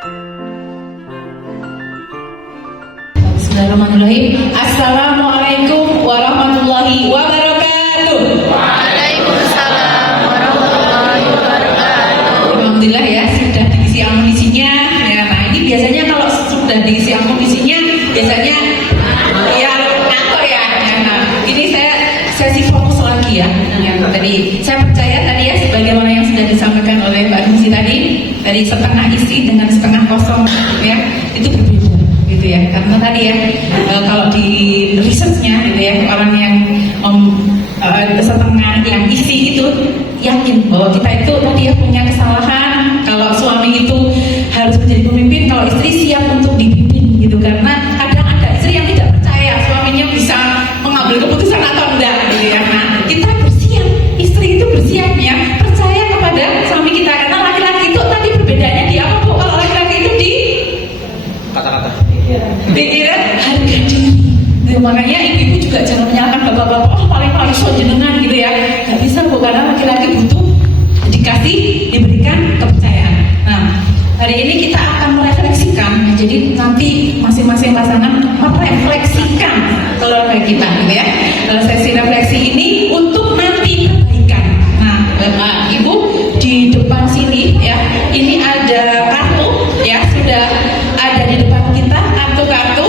Bismillahirrahmanirrahim. Assalamualaikum warahmatullahi wabarakatuh. Waalaikumsalam warahmatullahi wabarakatuh. Alhamdulillah ya, sudah diisi amunisinya ya. Nah ini biasanya kalau sudah diisi amunisinya biasanya ya ngatur ya. Nah ini saya sesi fokus lagi ya. Yang tadi saya percaya tadi ya, sebagaimana yang sudah disampaikan oleh Mbak Fungsi tadi setengah isi dengan setengah kosong ya, itu berbeda gitu ya. Karena tadi ya kalau di researchnya gitu ya, orang yang setengah yang isi itu yakin bahwa kita itu tadi ya punya kesalahan. Kalau suami itu harus menjadi pemimpin, kalau istri siap untuk dipimpin gitu. Karena kadang ada istri yang tidak percaya suaminya bisa mengambil keputusan atau enggak gitu ya. Nah kita bersiap, istri itu bersiap ya, percaya kepada suami kita. Karena laki-laki itu tadi perbedaannya di apa Bu? Kalau laki-laki itu di kata-kata pikiran harga diri. Nah, makanya ibu-ibu juga jangan menyalahkan bapak-bapak, oh paling so jenengan gitu ya. Gak bisa Bu, karena laki-laki butuh diberikan kepercayaan. Nah hari ini kita akan merefleksikan. Jadi nanti masing-masing pasangan merefleksikan keluarga kita gitu ya. Sesi refleksi ini untuk nanti perbaikan. Nah Bapak Ibu di depan sini ya, ini ada kartu ya, sudah ada di depan kita kartu-kartu.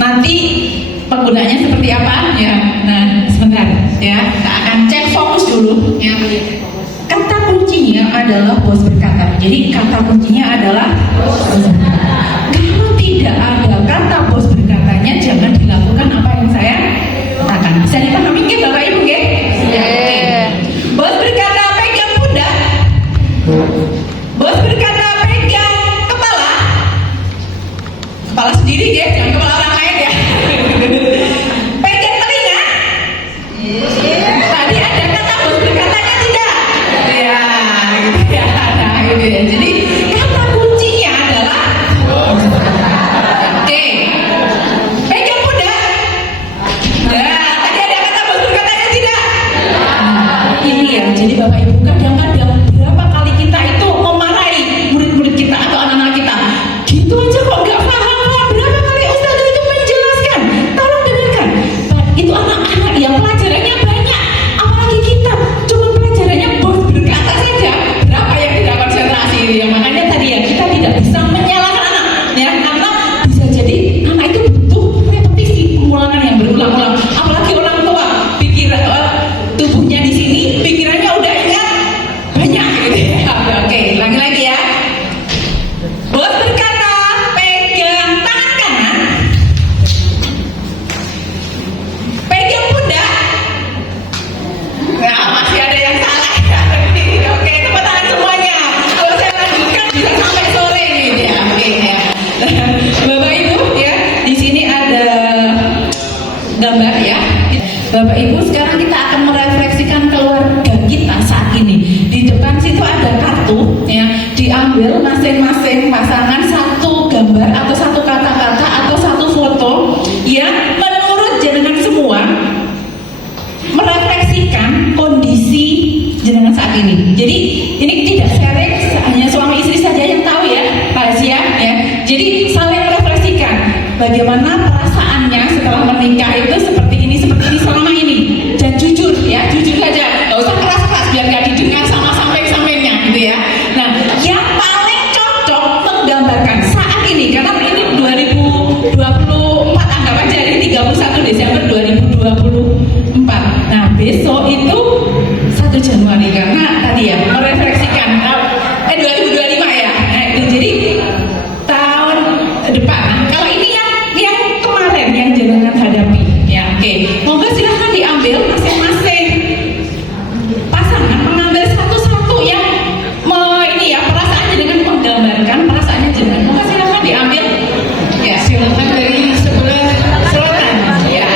Nanti penggunanya seperti apa ya. Nah sebentar ya, kita akan cek fokus dulu ya. Kata kuncinya adalah bos berkata. Jadi kata kuncinya adalah bos berkata. Kalau tidak ada kata bos berkatanya, jangan dilakukan apa yang saya katakan. Bisa dipahami nggih Bapak Ibu nggih? Oke. Bos berkata pegang pundak. Bos berkata pegang kepala. Kepala sendiri nggih, jangan kepala orang lain ya. Pegang telinga. Tadi ada kata bos berkatanya tidak? Ya, gitu ya. Nah, gitu ya. Jadi kata kuncinya adalah oke. Pegang pundak. Nah, tadi ada kata bos berkatanya tidak? Ini ya. Jadi Bapak Ibu kadang-kadang berapa kali kita itu memarahi murid-murid kita atau anak-anak kita. Gitu aja kok nggak paham. Berapa kali Ustazah itu menjelaskan? Tolong dengarkan. Itu anak-anak yang pelajarannya banyak. Apalagi kita cuma pelajarannya bos berkata saja. Berapa yang tidak konsentrasi ya. Makanya tadi ya kita tidak bisa menyalahkan anak ya, karena bisa jadi anak itu butuh repetisi, pengulangan yang berulang-ulang. Apalagi orang tua pikiran tubuhnya di sini, pikirannya udah ingat banyak gitu ya. Oke, ulangi lagi ya. Bos berkata pegang tangan kanan, pegang pundak. Nah, masih ada yang salah ya. Oke, tepuk tangan semuanya. Kalau saya lanjutkan bisa sampai sore nih ya. Oke ya. Bapak Ibu ya, di sini ada gambar ya. Bapak Ibu, sekarang kita akan merefleksikan keluarga kita saat ini. Di depan situ ada kartu ya, diambil masing-masing pasangan satu gambar atau satu kata-kata atau satu foto yang menurut jenengan semua merefleksikan kondisi jenengan saat ini. Jadi ini tidak sharing hanya suami istri saja yang tahu ya, rahasia ya. Jadi saling merefleksikan bagaimana perasaannya setelah menikah itu seperti ini selama ini. Dan jujur ya, jujur saja, nggak usah keras-keras biar nggak didengar sama sampai-sampainya gitu ya. Nah, yang paling cocok menggambarkan saat ini, karena ini 2024, anggap aja ini 31 Desember 2024. Nah, besok itu 1 Januari karena tadi ya merefleksikan 2025 ya. Nah, itu jadi tahun depan. Nah, kalau ini yang kemarin yang jenengan hadapi ya. Oke, monggo silahkan diambil masing-masing pasangan mengambil satu-satu yang ini ya perasaan jenengan, menggambarkan perasaannya jenengan. Monggo silahkan diambil. Ya, silakan dari sebelah selatan ya.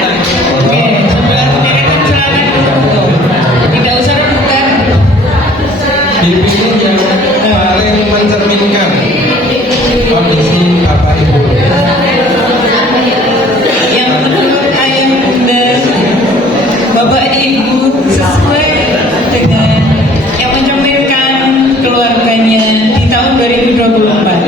Oke, sebelah kiri selatan. Tidak usah rebutan. dipilih yang paling mencerminkan kondisi Bapak Ibu. Yang menurut ayah bunda Bapak Ibu sesuai dengan yang mencerminkan keluarganya di tahun 2024.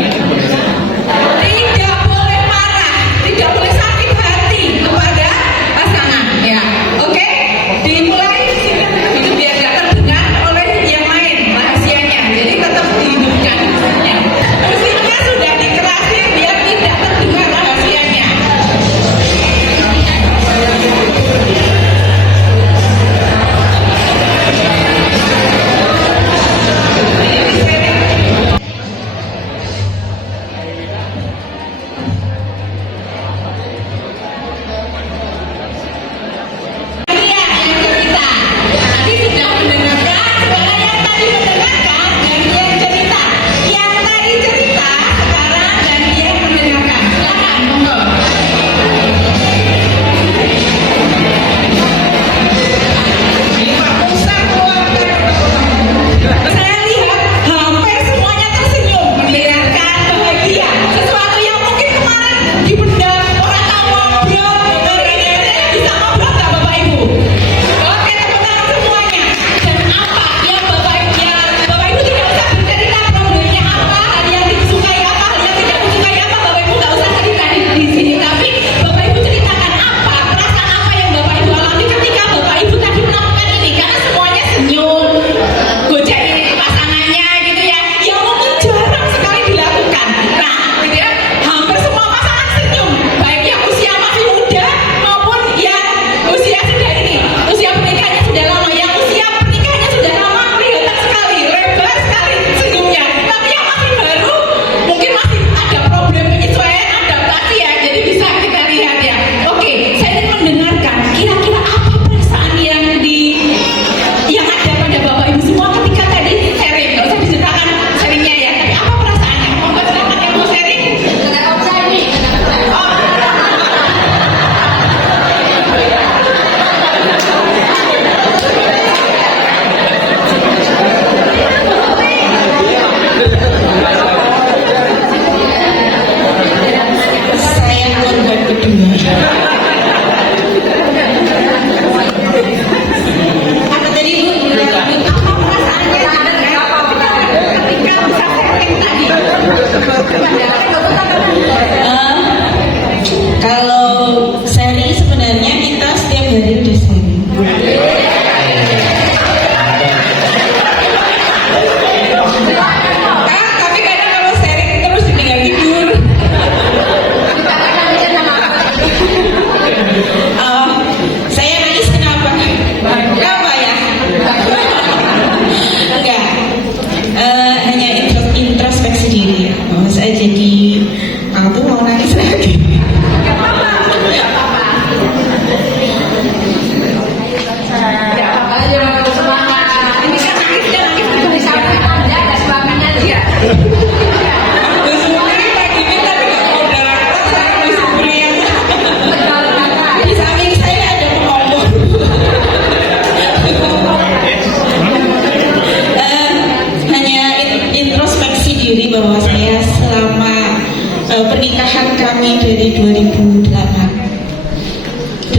2008. 18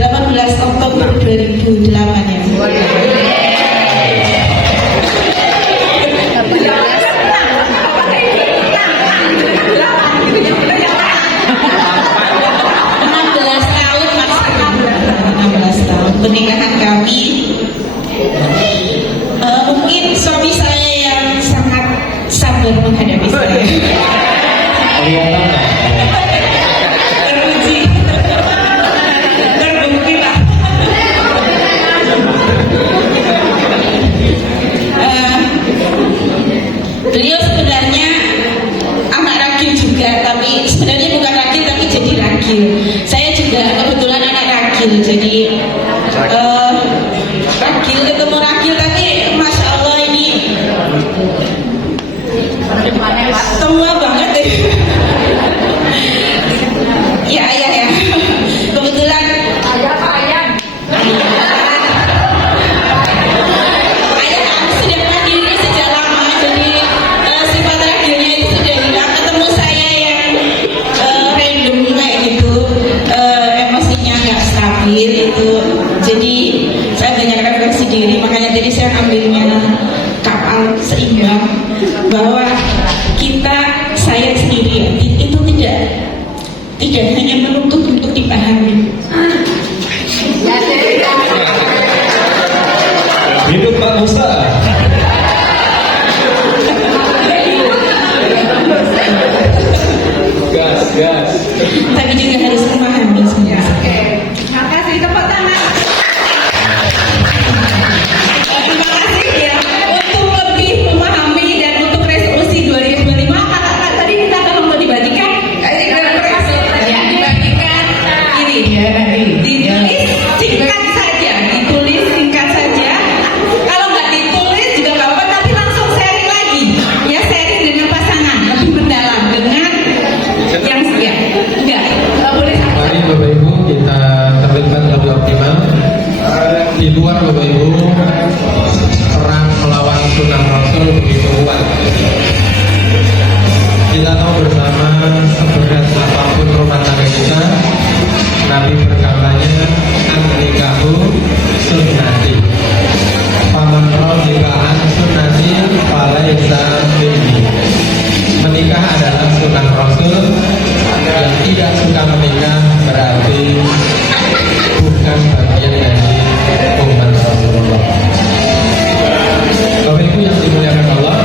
Oktober 2008 ya. Pernikahan kami, mungkin suami saya yang sangat sabar menghadapi saya. Teruji, terbukti lah. Beliau sebenarnya anak ragil juga, tapi sebenarnya bukan ragil tapi jadi ragil. Saya juga kebetulan anak ragil, jadi ragil ketemu ragil, tapi masya Allah ini tua banget deh. Ya ayah ya, kebetulan ayah sudah mandiri sejak lama, jadi sifat ragilnya itu sudah hilang. Ketemu saya yang random kayak gitu, emosinya nggak stabil itu. Jadi saya banyak refleksi diri, makanya tadi saya ambilnya kapal seimbang, bahwa saya sendiri itu tidak hanya menuntut untuk dipahami. Hidup Pak Musa. Gas. Tapi juga harus memahami sebenarnya. Makasih, tepuk tangan. Terima kasih ya untuk lebih memahami dan untuk resolusi 2025 kata-kata tadi kita tolong mau dibagikan. Ya, dibagikan ini ya, ditulis singkat saja. Kalau nggak ditulis juga nggak apa-apa, tapi langsung sharing lagi. Ya, sharing dengan pasangan lebih mendalam dengan yang enggak boleh. Mari Bapak Ibu kita terlibat lebih optimal. Di luar Bapak Ibu, perang melawan sunnah Rasul begitu kuat. Kita tahu bersama seberat apapun rumah tangga kita, Nabi berkatanya an-nikahu sunnati. Paman nikahan sunnati falaisa minni. Menikah adalah sunnah Rasul. Yang tidak suka menikah berarti bukan bagian dari umat Rasulullah. Bapak Ibu yang dimuliakan Allah,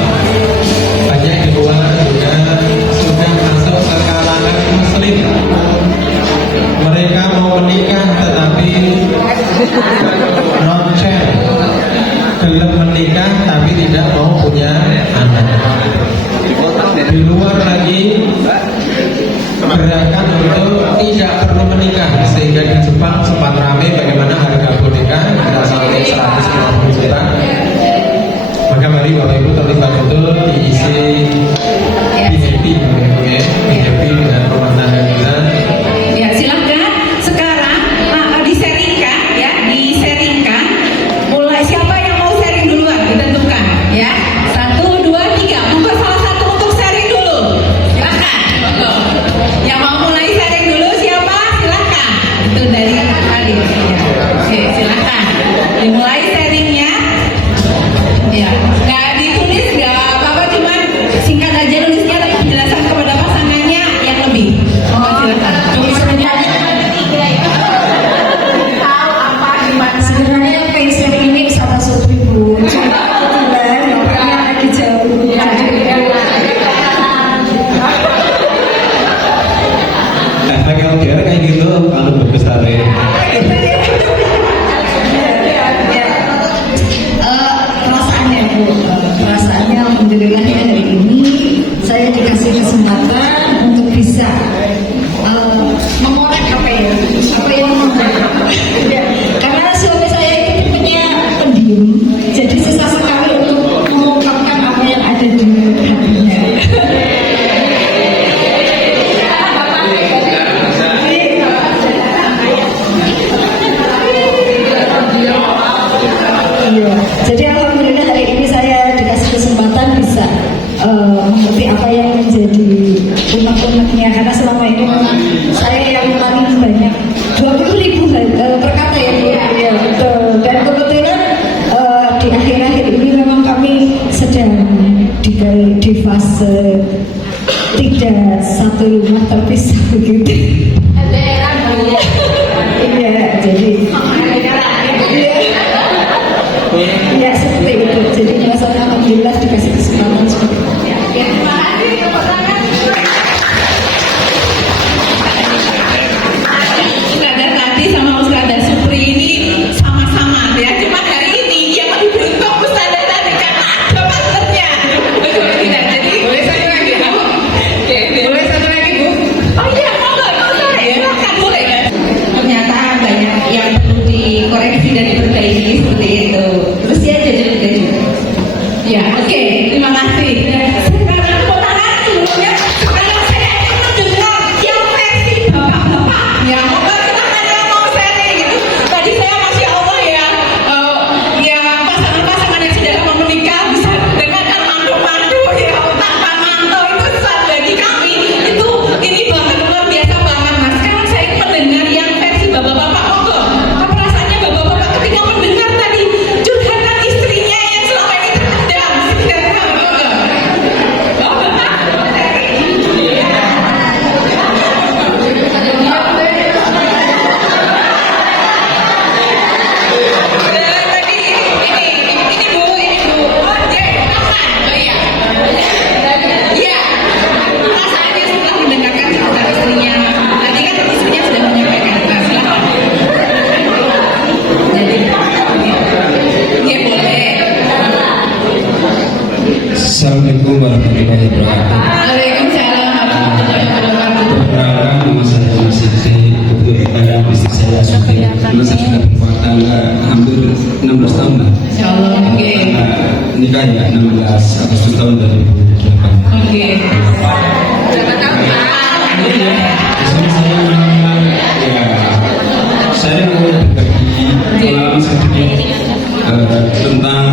banyak di luar juga sudah masuk ke kalangan Muslim. Mereka mau menikah tetapi non-chair, belum menikah tapi tidak mau punya anak. Di luar lagi gerakan untuk tidak perlu menikah, sehingga di Jepang sempat ramai bagaimana harga boneka berasal dari 150 juta. Maka mari Bapak Ibu terlibat betul diisi happy dengan rumah tangga kita. Ya, silakan sekarang diseringkan ya, diseringkan. Mulai siapa yang mau sharing duluan ditentukan ya. 1, 2, 3. Monggo salah satu untuk sharing dulu. Silakan. Monggo. Yang mau mulai sharing dulu siapa? Silakan. Itu dari tadi. Ya. Oke, silakan. Dimulai sharingnya. Ya, nggak ditulis nggak apa-apa, cuman singkat aja nulisnya, tapi penjelasan kepada pasangannya yang lebih. Oh, silakan. Sebenarnya yang pengen sharing ini Ustazah Sutri Bu, cuma kebetulan orangnya lagi jauh ya. Efek LDR kayak gitu kalau berbesar ya. Perasaannya Bu, perasaannya alhamdulillah hari ini saya dikasih kesempatan untuk bisa mengorek apa yang ya, karena suami saya itu punya pendiam, jadi susah sekali untuk mengungkapkan apa yang ada di hatinya. Iya, jadi alhamdulillah hari ini saya dikasih kesempatan bisa mengerti apa yang menjadi di fase tidak satu rumah terpisah begitu. Iya, jadi ya seperti itu. Jadi masalah alhamdulillah dikasih kesempatan seperti itu. Terima kasih, tepuk tangan. Ustazah Tati sama Ustazah Supri ini sama-sama ya. Cuma hari ini yang lebih beruntung Ustazah Tati karena ada partnernya. Betul tidak? Jadi boleh satu lagi, Bu? Boleh satu lagi, Bu? Oh iya, boleh ya. Silakan, boleh ya. Ternyata banyak yang perlu dikoreksi dan diperbaiki seperti itu. Terus ya jadi begitu. Ya, oke. Terima kasih. Sekarang tepuk tangan seluruhnya. Sekarang saya akan mendengar yang versi bapak-bapak. Ya, moga kita hanya mau sharing gitu. Tadi saya masya Allah ya, ya pasangan-pasangan yang sudah lama menikah bisa dengarkan mantu-mantu ya tanpa mantu itu saat bagi kami itu ini banget luar biasa banget mas. Sekarang saya mendengar yang versi bapak-bapak. Monggo, apa perasaannya bapak-bapak ketika mendengar tadi curhatan istrinya yang selama ini terpendam? Sekitar monggo. Oh, bapak. Tadi ini Bu. Oh, dia aman. Oh iya. Iya. Perasaannya setelah mendengarkan cerita istrinya. Tadi kan istrinya sudah menyampaikan. Nah, silakan. Jadi, ya boleh. Assalamualaikum warahmatullahi wabarakatuh. Waalaikumsalam warahmatullahi wabarakatuh. Perkenalkan, nama saya Mas Siti. Kebetulan istri saya sudah berumah tangga hampir 16 tahun lah. Insyaallah, oke. Nikah ya 16 Agustus tahun 2008. Oke. Saya mau berbagi pengalaman sedikit tentang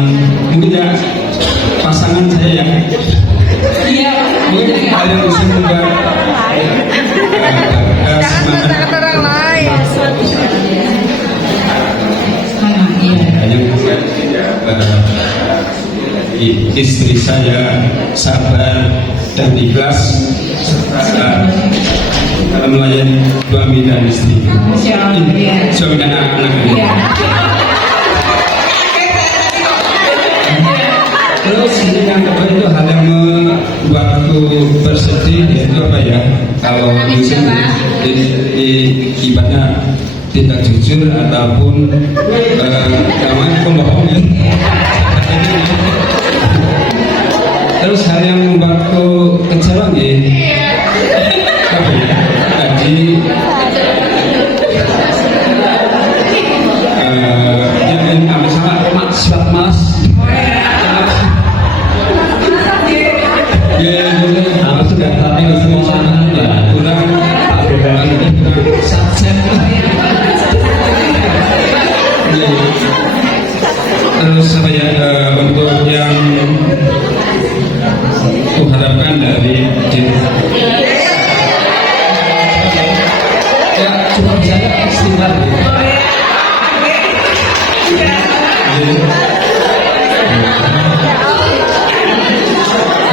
mungkin ya pasangan saya yang Iya. mungkin hal yang bisa membuat semangat orang lain. istri saya sabar dan ikhlas dalam melayani suami dan istri. Suami dan anak-anak. Iya. Terus yang kedua itu hal yang membuatku bersedih yaitu apa ya? Kalau ibaratnya tidak jujur ataupun namanya pembohong ya. Terus hal yang membuatku kecewa gitu. Apa ya? Tadi yang ambil salah surat mas. Ya, apa sudah tapi semua ya kurang subset. Terus apa ya untuk yang kuharapkan dari ya cukup saja istimewa.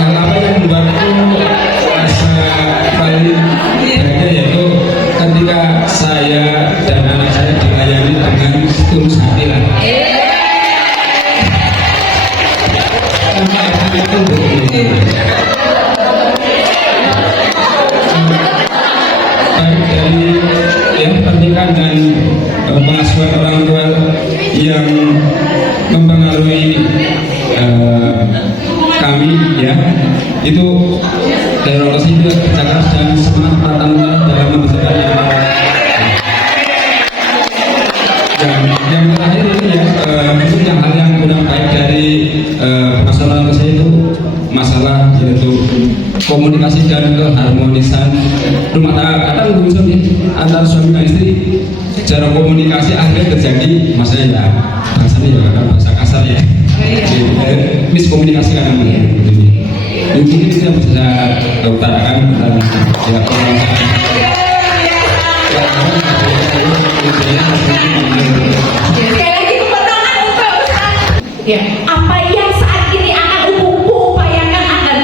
Apa yang membuatku rasa paling bahagia yaitu ketika saya dan anak saya dilayani dengan tulus hati lah. Baik dari yang pernikahan dan pengasuhan orang tua yang mempengaruhi kami ya itu dari lokasi itu kerja keras dan semangat pertama dalam membesarkan anak. Dan yang terakhir ini ya mungkin yang hal yang kurang baik dari masalah saya itu masalah yaitu komunikasi dan keharmonisan rumah tangga. Kadang bisa antara suami dan istri cara komunikasi akhirnya terjadi masalah ya bahasanya ya kadang bahasa kasar ya. Miskomunikasi kadang begini. Mungkin itu yang bisa utarakan tentang ya Sekali lagi tepuk tangan untuk Ustaz. Ya, apa yang saat ini akan upayakan agar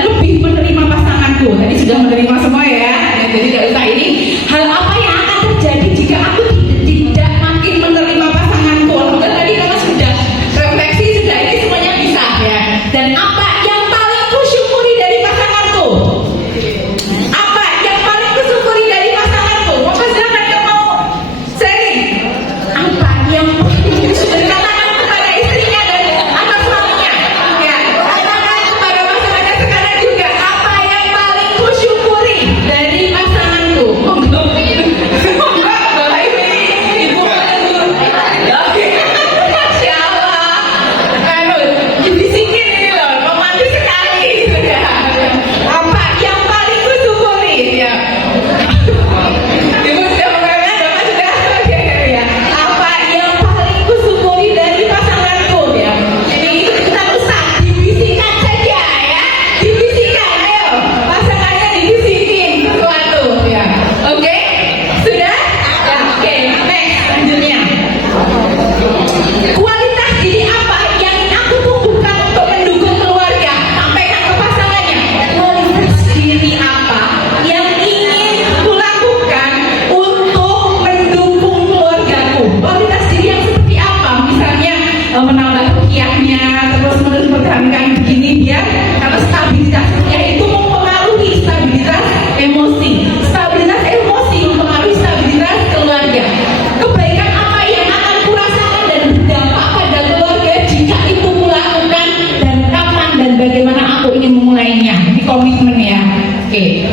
komitmen ya. Oke,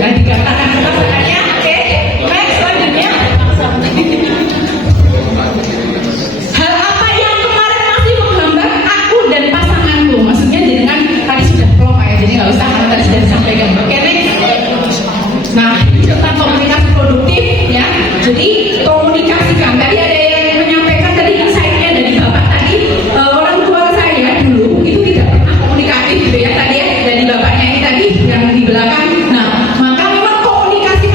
dan dikatakan pasangannya. Oke, next selanjutnya. Hal apa yang kemarin masih menghambat aku dan pasanganku? Maksudnya dengan tadi sudah plong ya, jadi nggak usah karena tadi sudah disampaikan. Oke, next. Nah, tentang komunikasi produktif ya. Jadi komunikasikan. Tadi ada yang menyampaikan tadi insight-nya dari bapak tadi, orang tua saya dulu itu tidak pernah komunikatif gitu ya tadi ya, dari bapaknya ini tadi yang di belakang. Nah, maka memang komunikasi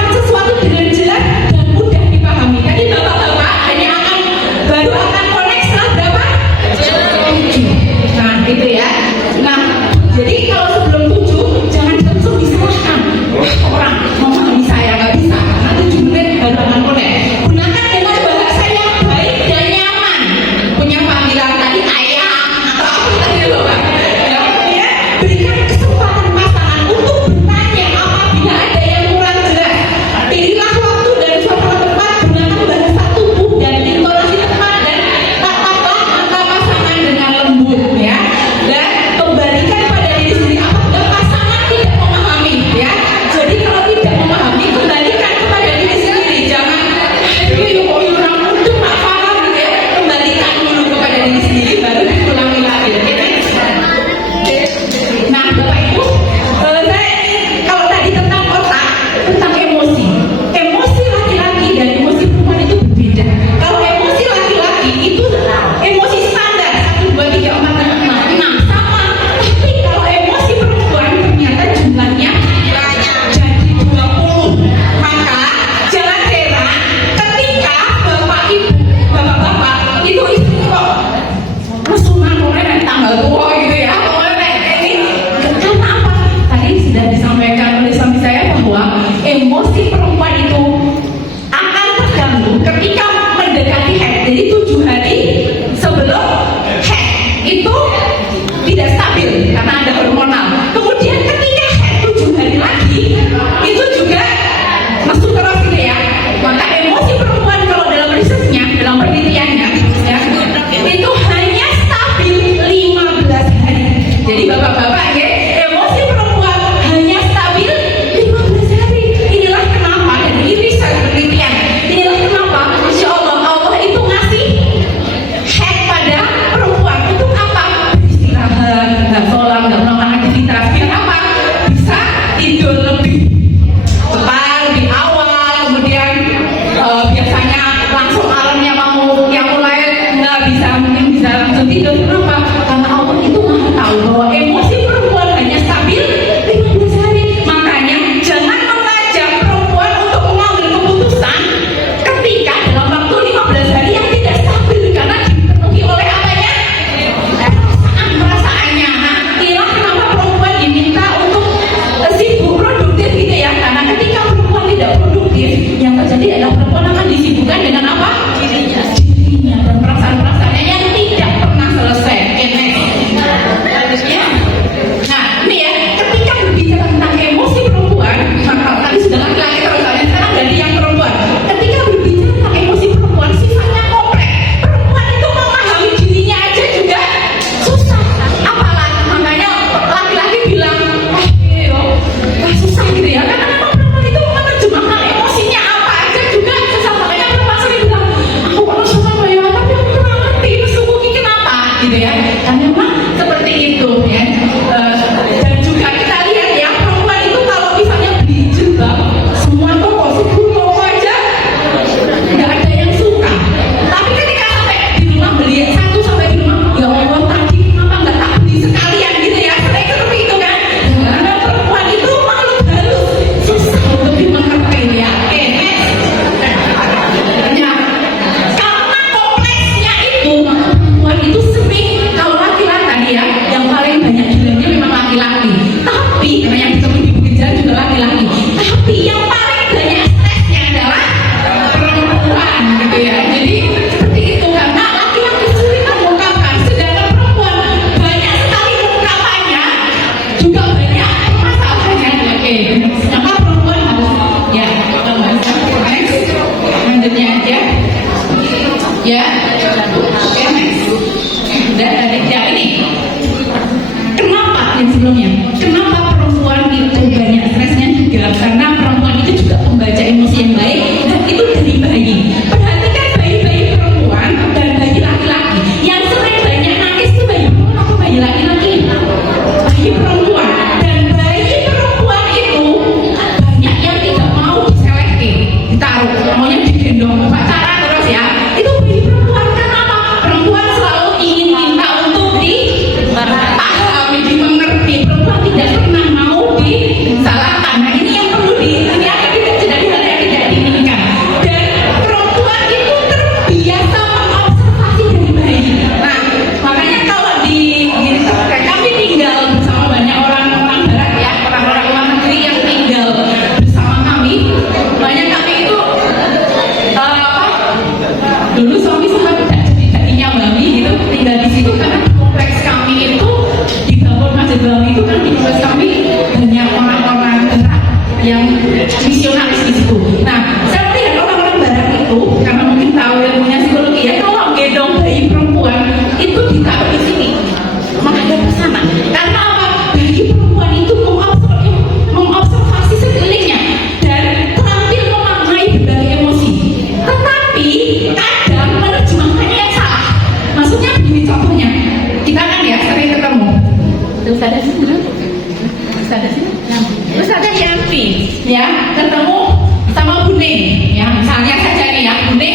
Ustazah Yanti ya ketemu sama Bune ya, misalnya saja nih ya, Bune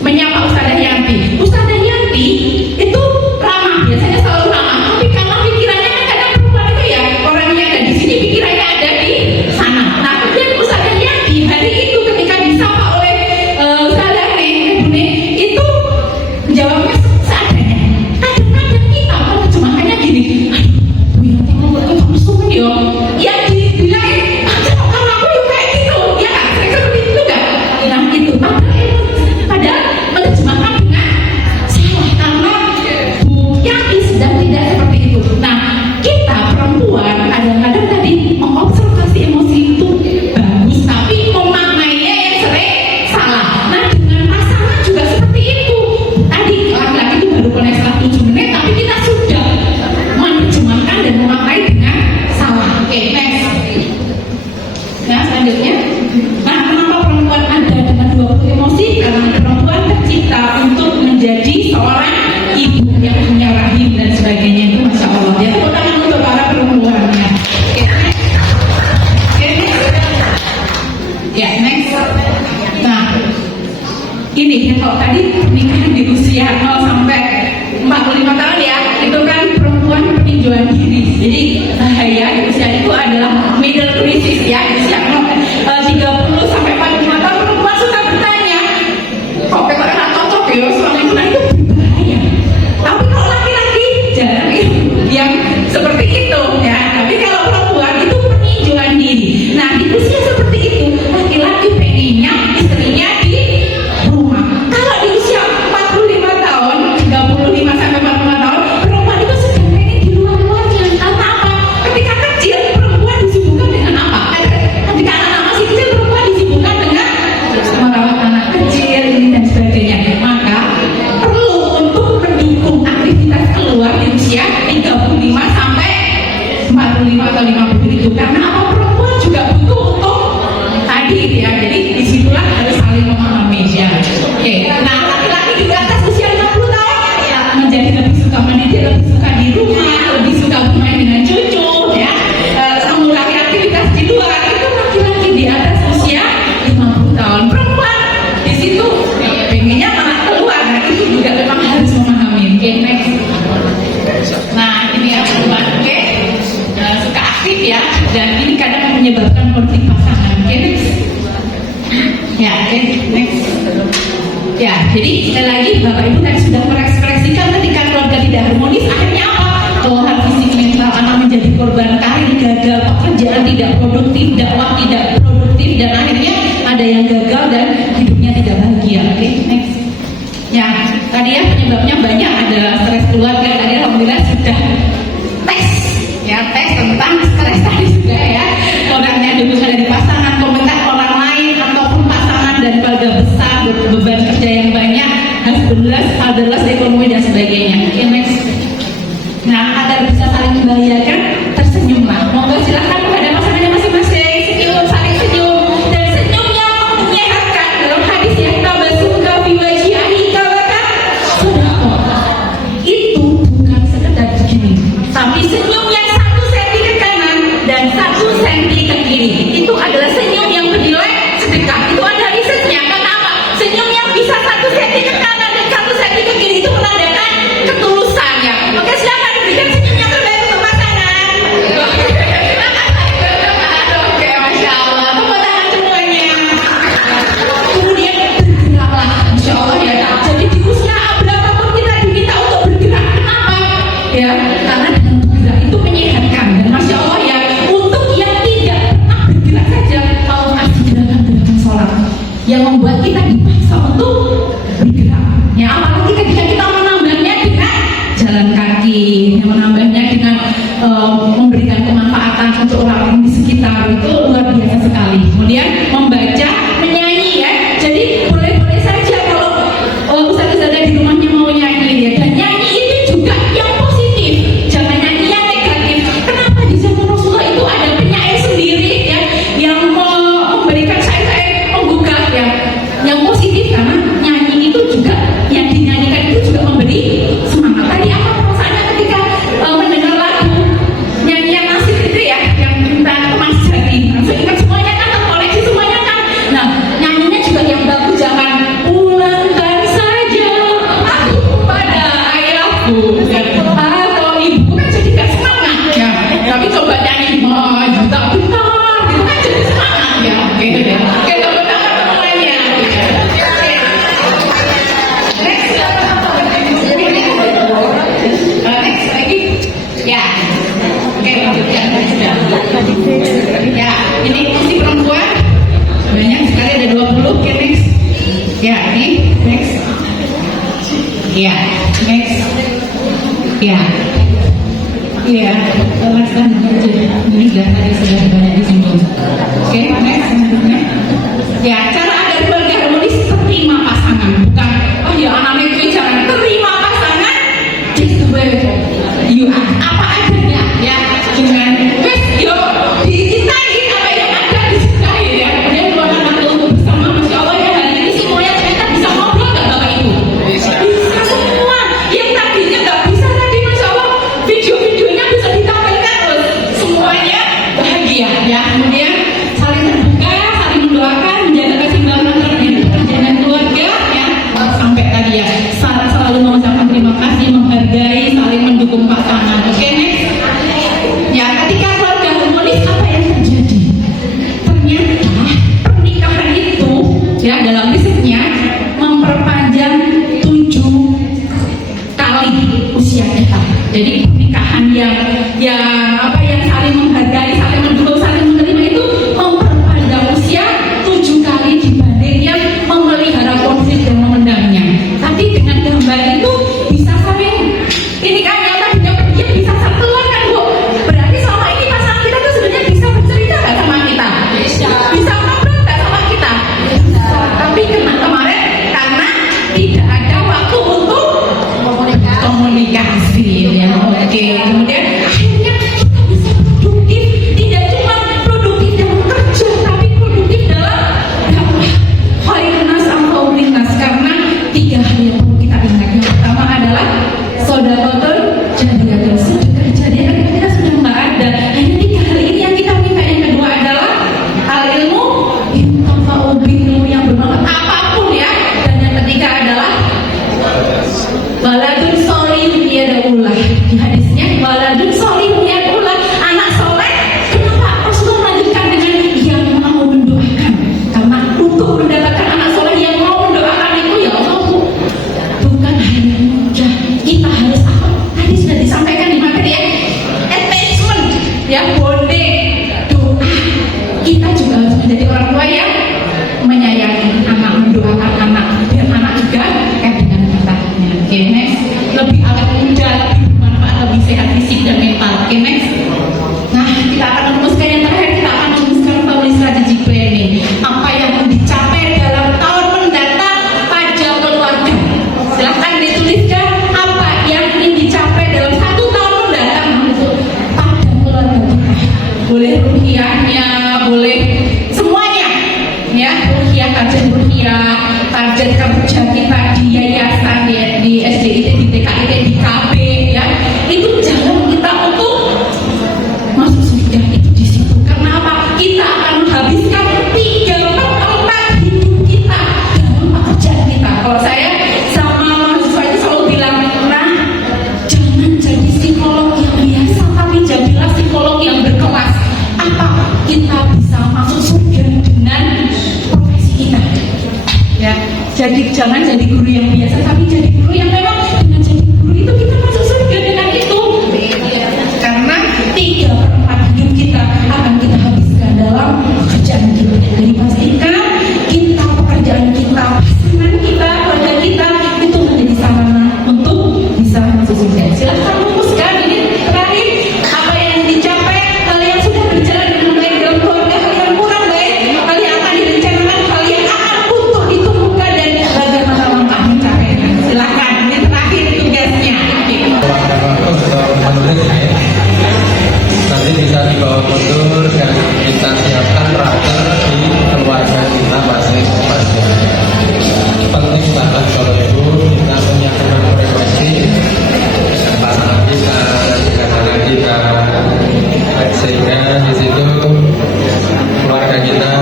menyapa Ustazah Yanti. Ustazah Yanti itu ramah, biasanya selalu ramah, tapi kalau pikirannya kan kadang perempuan itu ya, orangnya ada di sini pikirannya ada di sana. Nah kemudian Ustazah Yanti hari itu ketika disapa oleh Ustazah Bune itu jawabnya seadanya. Kadang-kadang kita menerjemahkannya gini, aduh Bu Yanti ngomong ke langsung ya, yang dibilangin kalau aku juga kayak gitu ya kan, sering seperti itu kan. Nah itu padahal menerjemahkan dengan salah, karena Bu Yanti sedang tidak seperti itu. Nah kita perempuan kadang-kadang tadi mengobservasi emosi itu bagus, tapi memaknainya yang sering salah. Nah dengan pasangan juga seperti itu. Tadi laki-laki itu baru mulai setelah 7 menit, tapi kita sudah menerjemahkan dan memaknai dengan salah. Oke, next. Nah selanjutnya, nah kenapa perempuan ada dengan 20 emosi? Karena perempuan tercipta untuk menjadi seorang ibu yang punya rahim dan sebagainya. Itu Masya Allah ya, tepuk tangan untuk para perempuannya. Oke, next. Oke, next. Ya, next. Nah ini kalau tadi pernikahan di usia 0 sampai 45 tahun ya, itu kan perempuan peninjauan diri. Jadi bahaya di usia itu adalah middle crisis ya, di usia 30 sampai 45 tahun perempuan suka bertanya, kok enak cocok ya suami itu, nah itu berbahaya. Tapi kalau laki-laki jarang yang seperti itu ya, tapi kalau perempuan itu peninjauan diri. Nah di usia seperti itu laki-laki pengennya istrinya di rumah. Kalau di usia 45 tahun, 35 sampai 45 tahun, perempuan itu sudah pengen di luar-luarnya. Karena apa? Ketika kecil perempuan disibukkan dengan apa? Ketika anak-anak masih kecil perempuan disibukkan dengan merawat anak kecil ini dan sebagainya. Maka perlu untuk mendukung aktivitas keluar di usia 35 sampai 45 atau 50 itu. Karena apa? Perempuan juga butuh untuk tadi ya. Jadi disitulah harus saling memahami ya. Oke. Nah laki-laki di atas usia 50 tahun ya menjadi lebih suka mendidik, lebih suka di rumah, lebih suka bermain dengan cucu ya. Mengurangi aktivitas di luar. Itu laki-laki di atas usia 50 tahun. Perempuan di situ pengennya malah keluar. Nah itu juga memang harus memahami. Oke, next. Nah ini ya perempuan, oke, suka aktif ya, dan ini kadang menyebabkan konflik pasangan. Oke, next. Ya, oke, next. Ya, jadi sekali lagi Bapak Ibu tadi sudah mengekspresikan ketika keluarga tidak harmonis, akhirnya apa? Kelelahan fisik, mental, anak menjadi korban, karir gagal, pekerjaan tidak produktif, dakwah tidak produktif, dan akhirnya ada yang gagal dan hidupnya tidak bahagia. Oke, next. Ya, tadi ya penyebabnya banyak, ada stres keluarga. Tadi alhamdulillah sudah tes tentang stres tadi juga ya. Orangnya dulu dari pasangan, komentar orang lain ataupun pasangan dan keluarga besar, beban kerja yang banyak, hasilnya ekonomi dan sebagainya. Oke, next. Nah, agar bisa saling membahagiakan, tersenyumlah. Monggo silakan kepada pasangannya masing-masing, senyum, saling senyum, dan senyumnya menyehatkan. Dalam hadis yang tabasuka fi wajhi ahika waka sedekah. Itu bukan sekedar begini, tapi senyum yang 1 senti ke kanan dan 1 senti ke kiri. Itu ada coba nyanyi maju tak benar gitu kan jadi semangat ya. Oke ya. Oke, tepuk tangan semuanya. Oke. Next lagi. Ya. Oke, lanjutkan. Ya, ini kursi perempuan banyak sekali ada 20. Oke, next. Ya, ini next. Ya, next. Ya. Iya, alasan aja. Ini sudah banyak disinggung. Oke, next. Ya, cara agar keluarga harmonis terima pasangan, bukan oh ya anaknya itu jangan terima pasangan. Just the way you are, apa adanya ya, dengan wes yo dicintai apa yang ada dicintai ya. Kemudian dua anak tumbuh bersama, masya Allah ya, hari ini semuanya ternyata bisa ngobrol nggak bapak ibu? Bisa semua. Yang tadinya nggak bisa tadi, masya Allah video-videonya bisa ditampilkan loh. Semuanya bahagia ya. Kemudian saling terbuka, saling mendoakan, menjaga keseimbangan antara pekerjaan dan keluarga ya. Sampai tadi ya, selalu mengucapkan terima kasih, menghargai, saling mendukung pasangan. Oke, next. Ya, ketika keluarga harmonis apa yang terjadi? Ternyata pernikahan itu ya dalam risetnya memperpanjang 7 kali usia kita. Jadi pernikahan yang apa yang saling menghargai, saling mendukung, saling menerima itu memperpanjang usia 7 kali dibanding yang memelihara konflik dan memendamnya. Tadi dengan gambar itu bisa saling ini kan yang tadinya pendiam bisa keluar kan Bu. Berarti selama ini pasangan kita tuh sebenarnya bisa bercerita nggak sama kita? Bisa ngobrol nggak sama kita? Tapi kemarin karena tidak ada waktu untuk komunikasi ya. Oke, kemudian akhirnya kita bisa produktif, tidak cuma produktif dalam kerja tapi produktif dalam dakwah. Khairunas amfaulinas, karena 3 hal yang perlu kita ingat. Yang pertama adalah sodaqatun jariyatun, sedekah jariah kita sudah nggak ada. Hanya 3 hal ini yang kita minta. Yang kedua adalah al ilmu intafa'u bihi, yang bermanfaat apapun ya. Dan yang ketiga adalah waladun sholihun yad'ulah. Di hadisnya waladun sholihun yad'ulah, anak soleh. Kenapa Rasulullah melanjutkan dengan yang mau mendoakan? Karena untuk mendapatkan anak soleh yang mau mendoakan itu ya Allah Bu, bukan hanya mudah. Kita harus apa? Tadi sudah disampaikan di materi ya, attachment ya, bonding, doa. Kita juga harus menjadi orang tua yang menyayangi anak, mendoakan anak, biar anak juga dengan katanya. Oke, next. Lebih awet muda, lebih bermanfaat, lebih sehat fisik dan mental. Oke, next. Nah, kita akan merumuskan yang terakhir, kita akan merumuskan family strategic planning. Apa yang mau dicapai dalam tahun mendatang pada keluarga. Silahkan dituliskan apa yang ingin dicapai dalam 1 tahun mendatang pada keluarga kita. Boleh rupiahnya, boleh semuanya ya, rupiah, target kerja kita di yayasan ya, di SDIT, di TKIT, di KB ya, itu jalan kita untuk masuk surga itu di situ. Karena apa? Kita akan menghabiskan 3/4 hidup kita dalam pekerjaan kita. Kalau saya sama mahasiswa itu selalu bilang, nah jangan jadi psikolog yang biasa, tapi jadilah psikolog yang berkelas. Apa? Kita bisa masuk surga dengan profesi kita ya. Jadi jangan jadi guru yang biasa, tapi jadi guru yang memang dengan jadi guru itu kita masuk surga dengan itu. Karena 3/4 hidup kita akan kita habiskan dalam pekerjaan kita. Jadi pastikan kita, pekerjaan kita, pasangan kita, keluarga kita itu menjadi sarana untuk bisa masuk surga. Silahkan rumuskan ini terakhir apa yang dicapai, hal yang sudah berjalan dengan baik dalam keluarga, hal yang kurang baik, hal yang akan direncanakan, hal yang akan untuk ditemukan, dan bagaimana langkah mencapainya. Silahkan, ini terakhir tugasnya. Nanti bisa dibawa mundur dan kita siapkan raker di keluarga kita masing-masing. Penting banget kalau ibu kita menyiapkan frekuensi pasangan kita, anak kita, sehingga di situ keluarga kita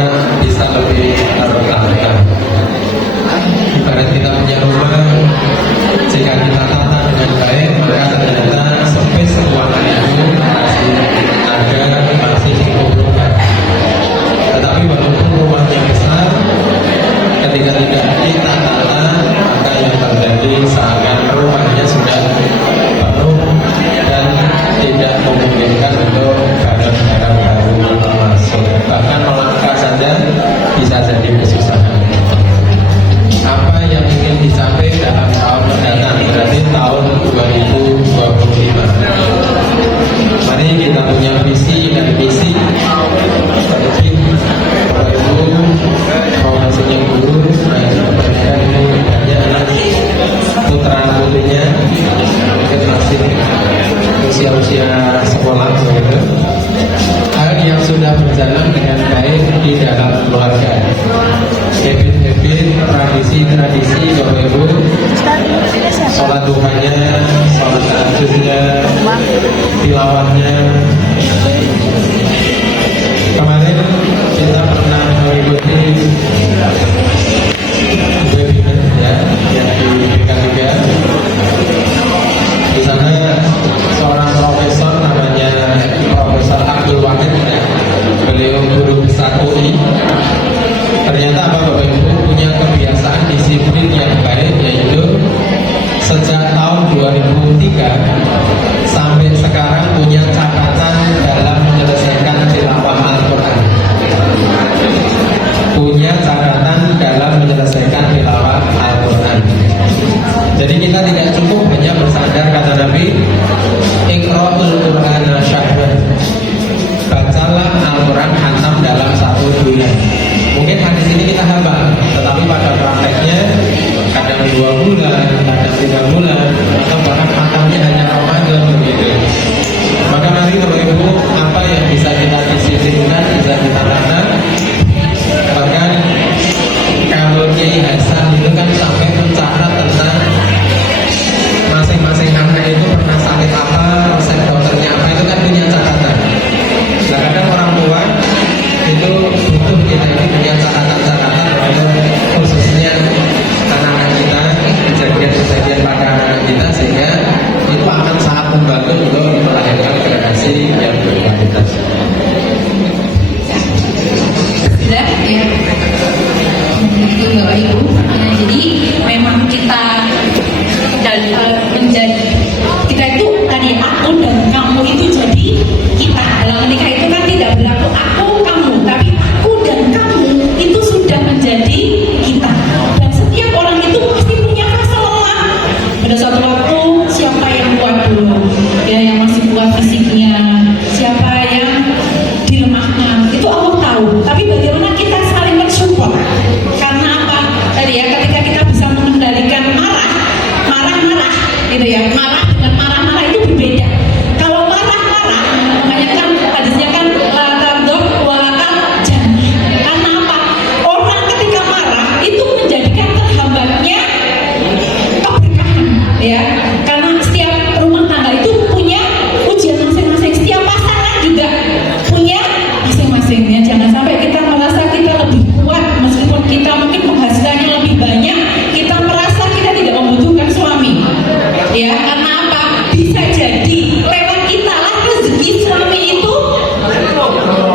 bisa lebih terutamakan. Ibarat kita punya rumah, jika kita tata dengan baik, maka ternyata space keuangan itu masih ada berjalan dengan baik di dalam keluarga. Habit-habit, tradisi-tradisi Bapak Ibu, sholat duhanya, sholat tahajudnya, tilawahnya. Kemarin kita pernah mengikuti webinar ya, yang di BK3. Di sana seorang profesor namanya Profesor Abdul Wahid ya. Beliau guru besar UI. Ternyata Bapak Ibu punya kebiasaan disiplin yang baik, yaitu sejak tahun 2003 sampai sekarang punya catatan dalam menyelesaikan tilawah Al-Quran. Punya catatan dalam menyelesaikan tilawah Al-Quran. Jadi kita tidak cukup hanya bersandar kata Nabi, Iqra'ul Qur'ana syahran. Bacalah Al-Quran khatam dalam 1 bulan. Mungkin hadis ini kita hafal, tetapi pada prakteknya kadang 2 bulan, kadang 3 bulan, atau bahkan khatamnya hanya Ramadan begitu. Maka mari Bapak Ibu, apa yang bisa kita disiplinkan, bisa kita tanam. Bahkan kalau Kiai Hasan itu kan sampai mencatat tentang masing-masing anak itu pernah sakit apa, resep dokternya apa, itu kan punya catatan. Nah, kadang orang tua itu butuh kita ini punya catatan-catatan, khususnya anak-anak kita, kejadian-kejadian pada anak-anak kita, sehingga itu akan sangat membantu untuk melahirkan generasi yang berkualitas. Sudah ya, itu Bapak Ibu. Nah, jadi memang kita menjadi kita itu tadi aku dan kamu itu jadi kita. Dalam menikah itu kan tidak berlaku aku kamu, tapi aku dan kamu itu sudah menjadi kita. Dan setiap orang itu pasti punya rasa lelah. Pada suatu waktu siapa yang kuat dulu? Ya, yang masih kuat fisiknya, siapa yang dilemahkan, itu Allah tahu. Tapi bagaimana kita saling mensupport? Karena apa? Tadi ya, ketika kita bisa mengendalikan marah gitu ya, marah dengan marah-marah itu berbeda. Kalau marah-marah, makanya kan hadisnya kan latardok walakal jannah. Karena apa? Orang ketika marah itu menjadikan terhambatnya keberkahan ya. Karena setiap rumah tangga itu punya ujian masing-masing, setiap pasangan juga punya masing-masing ya. Jangan sampai kita merasa kita lebih kuat meskipun kita mungkin penghasilannya lebih banyak, kita merasa kita tidak membutuhkan suami. Ya, karena apa? Bisa jadi lewat kita lah rezeki suami itu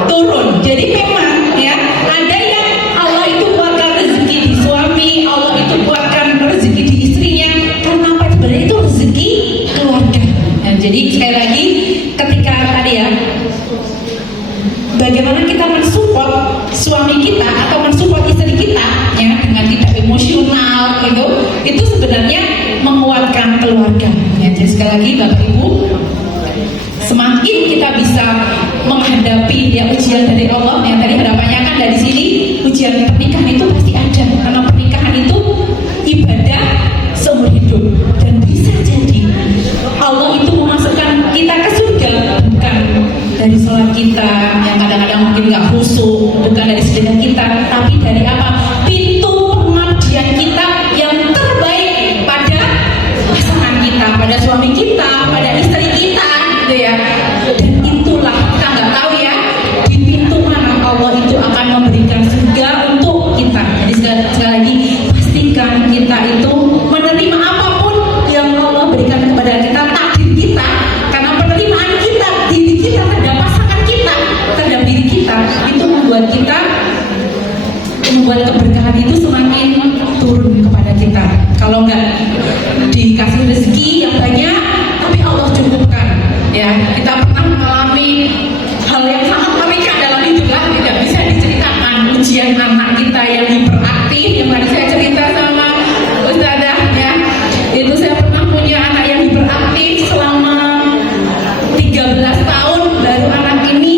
turun. Jadi memang ya, ada yang Allah itu buatkan rezeki di suami, Allah itu buatkan rezeki di istrinya. Karena apa? Sebenarnya itu rezeki keluarga. Nah, jadi sekali lagi, ketika tadi ya, bagaimana kita mensupport suami kita atau mensupport istri kita ya, dengan tidak emosional gitu, itu sebenarnya menguatkan keluarga ya. Jadi sekali lagi Bapak Ibu, semakin kita bisa menghadapi ya ujian dari Allah yang tadi harapannya kan dari sini, ujian pernikahan itu pasti ada, karena pernikahan itu ibadah seumur hidup. Dan bisa jadi Allah itu memasukkan kita ke surga bukan dari sholat kita yang kadang-kadang mungkin nggak khusyuk, bukan dari sedekah kita, tapi dari apa? Pintu pengabdian kita yang terbaik pada pasangan kita, pada suami kita, pada istri kita gitu ya. Dan itulah kita nggak tahu ya di pintu mana Allah itu akan memberikan surga untuk kita. Jadi sekali lagi, pastikan kita itu menerima apapun yang Allah berikan kepada kita, takdir kita, karena penerimaan kita, diri kita terhadap pasangan kita, terhadap diri kita, itu membuat keberkahan itu semakin turun kepada kita. Kalau nggak dikasih rezeki yang banyak, tapi Allah cukupkan ya. Kita pernah mengalami hal yang sangat memikat dalam hidup lah, tidak bisa diceritakan. Ujian anak kita yang hiperaktif, yang tadi saya cerita sama Ustazah ya, itu saya pernah punya anak yang hiperaktif selama 13 tahun, baru anak ini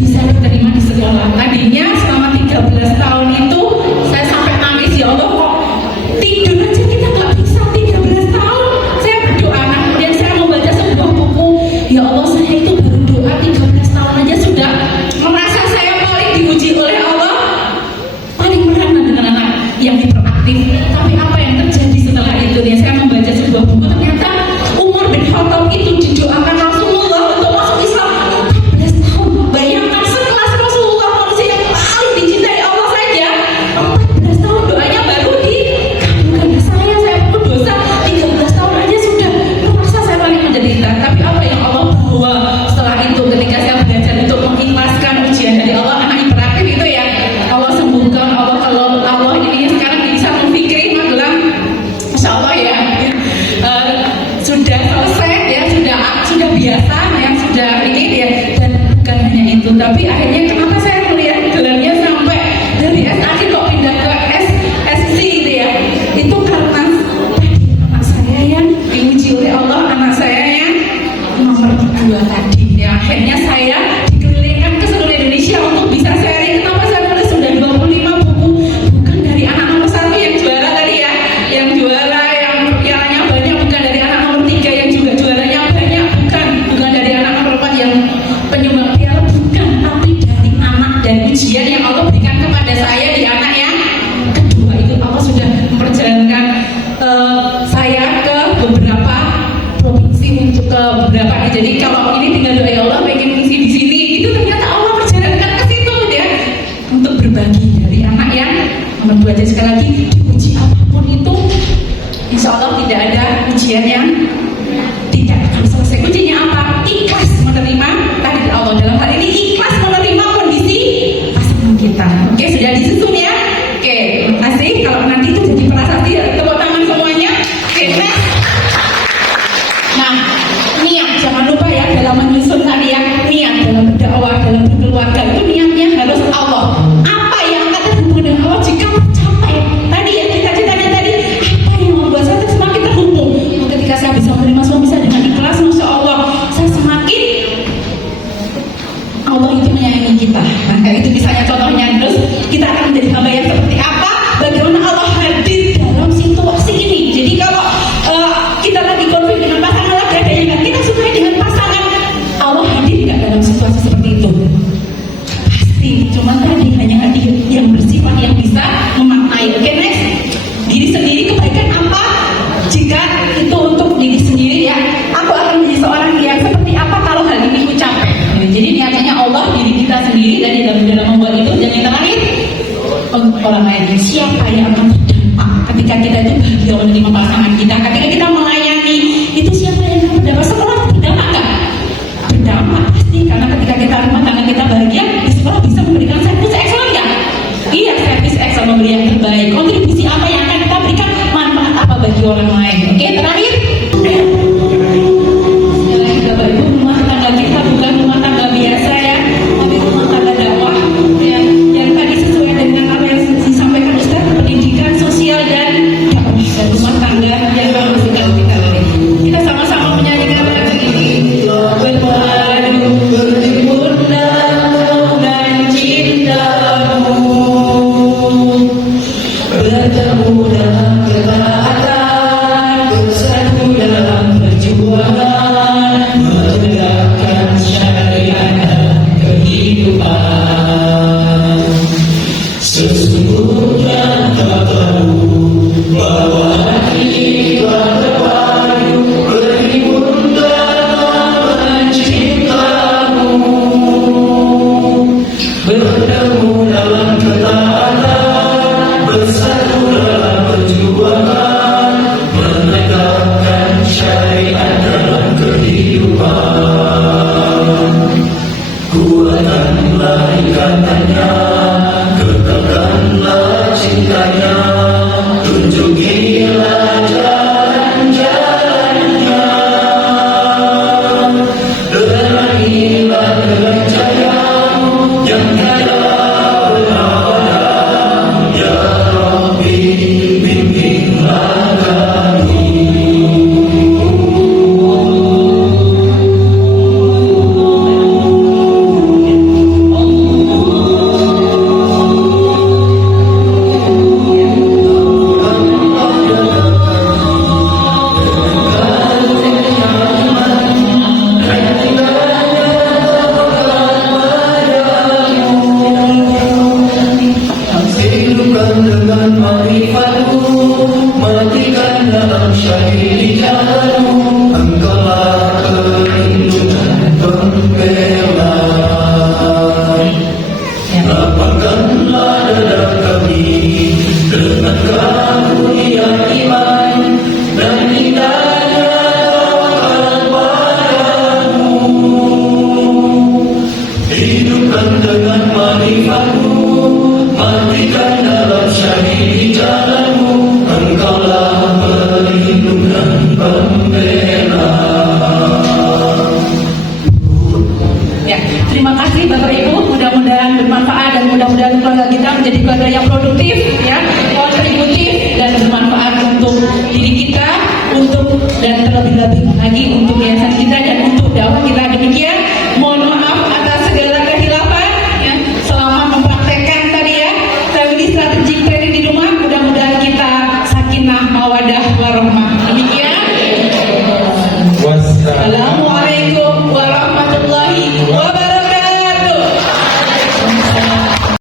bisa diterima di sekolah. Tadinya selama 13 tahun itu saya sampai nangis, ya Allah kok tidur aja kita nggak bisa 13 tahun. Saya berdoa, nah, kemudian saya membaca sebuah buku, ya Allah saya itu baru doa 13 tahun aja sudah merasa akhirnya kenapa saya melihat gelarnya sampai dari SAD kok pindah ke SSC gitu ya, itu karena tadi anak saya yang diuji oleh Allah, anak saya yang nomor 2 tadi ya. Akhirnya saya dikelilingkan ke seluruh Indonesia untuk bisa sharing. Kenapa saya nulis sudah 25 buku, bukan dari anak nomor 1 yang juara tadi ya, yang juara yang pialanya banyak, bukan dari anak nomor 3 yang juga juaranya banyak, bukan dari anak nomor 4 yang penyumbang piala, bukan, tapi dari anak dan ujian yang Allah berikan kepada saya di anak yang kedua itu. Allah sudah memperjalankan saya ke beberapa provinsi, untuk ke beberapa. Jadi kalau ini tinggal doa ya Allah pengen ngisi di sini, itu ternyata Allah perjalankan ke situ ya, untuk berbagi dari anak yang nomor 2. Jadi sekali lagi, diuji apapun itu, insya Allah tidak ada ujian yang tidak akan selesai. Kuncinya apa? Ikhlas menerima takdir Allah. Dalam hal ini ikhlas menerima kondisi pasangan kita. Oke, sudah disusun ya. Oke, terima kasih. Kalau nanti itu jadi prasasti, tepuk tangan semuanya. Oke, next. Nah, niat jangan lupa ya dalam menyusun tadi ya, niat dalam berdakwah, dalam berkeluarga itu niatnya harus Allah. Apa yang akan terhubung dengan Allah jika tercapai tadi ya, cita-citanya tadi, apa yang membuat saya semakin terhubung? Ketika saya bisa menerima suami saya dengan ikhlas, masya Allah, saya semakin Allah itu menyayangi kita. Nah, kayak itu misalnya contohnya. Terus kita akan menjadi hamba yang seperti apa? Bagaimana Allah hadir dalam situasi ini. Jadi kalau kita lagi konflik dengan pasangan, lagi ada yang nggak kita sukai dengan pasangan, Allah hadir nggak dalam situasi seperti itu? Pasti. Cuma tadi hanya hadir yang bersifat yang bisa memaknai. Oke, next. Diri sendiri kebaikan apa? Jika itu untuk diri sendiri ya, aku akan menjadi seorang yang seperti apa kalau hal ini aku capek. Jadi niatnya Allah, diri kita sendiri, dan dalam membuat itu. Dan yang terakhir, orang lain. Siapa yang akan terdampak ketika kita itu bahagia menerima pasangan kita, ketika kita melayani itu, siapa yang akan terdampak? Sekolah berdampak kan? Berdampak pasti, karena ketika kita rumah tangga kita bahagia, di sekolah bisa memberikan servis excellent ya. Iya, servis excellent, memberi yang terbaik. Kontribusi apa yang akan kita berikan, manfaat apa bagi orang lain. Oke, terakhir, Bapak Ibu, rumah tangga kita bukan rumah tangga biasa ya, tapi rumah tangga dakwah ya, yang tadi sesuai dengan apa yang disampaikan Ustaz, pendidikan sosial dan dakwah, dan rumah tangga yang menghasilkan kita. Kita sama-sama menyanyikan lagu ini. Berpadu bertimbunlah dan cintamu, bertemu dalam ketaatan, bersatu dalam perjuangan, menegakkan syariat dan kehidupan. Sesungguhnya tak tahu bahwa hati telah terpadu, berhimpun dalam mencintamu, bertemu dalam ketaatan, bersatu dalam perjuangan, menegakkan syariat dalam kehidupan. Kuatkanlah ikatannya, kekalkanlah cintanya, tunjukilah jalan-jalannya, terangilah dengan cahayamu yang tiada padam. Ya Rabbi, bimbinglah kami. Hidupkan dengan ma'rifatmu, matikan dalam syahid jalanmu. Engkaulah perlindungan pembela. Lapangkanlah dada kami dengan karunia iman, dan indahnya tawakal padamu. Hidupkan dengan ma'rifatmu,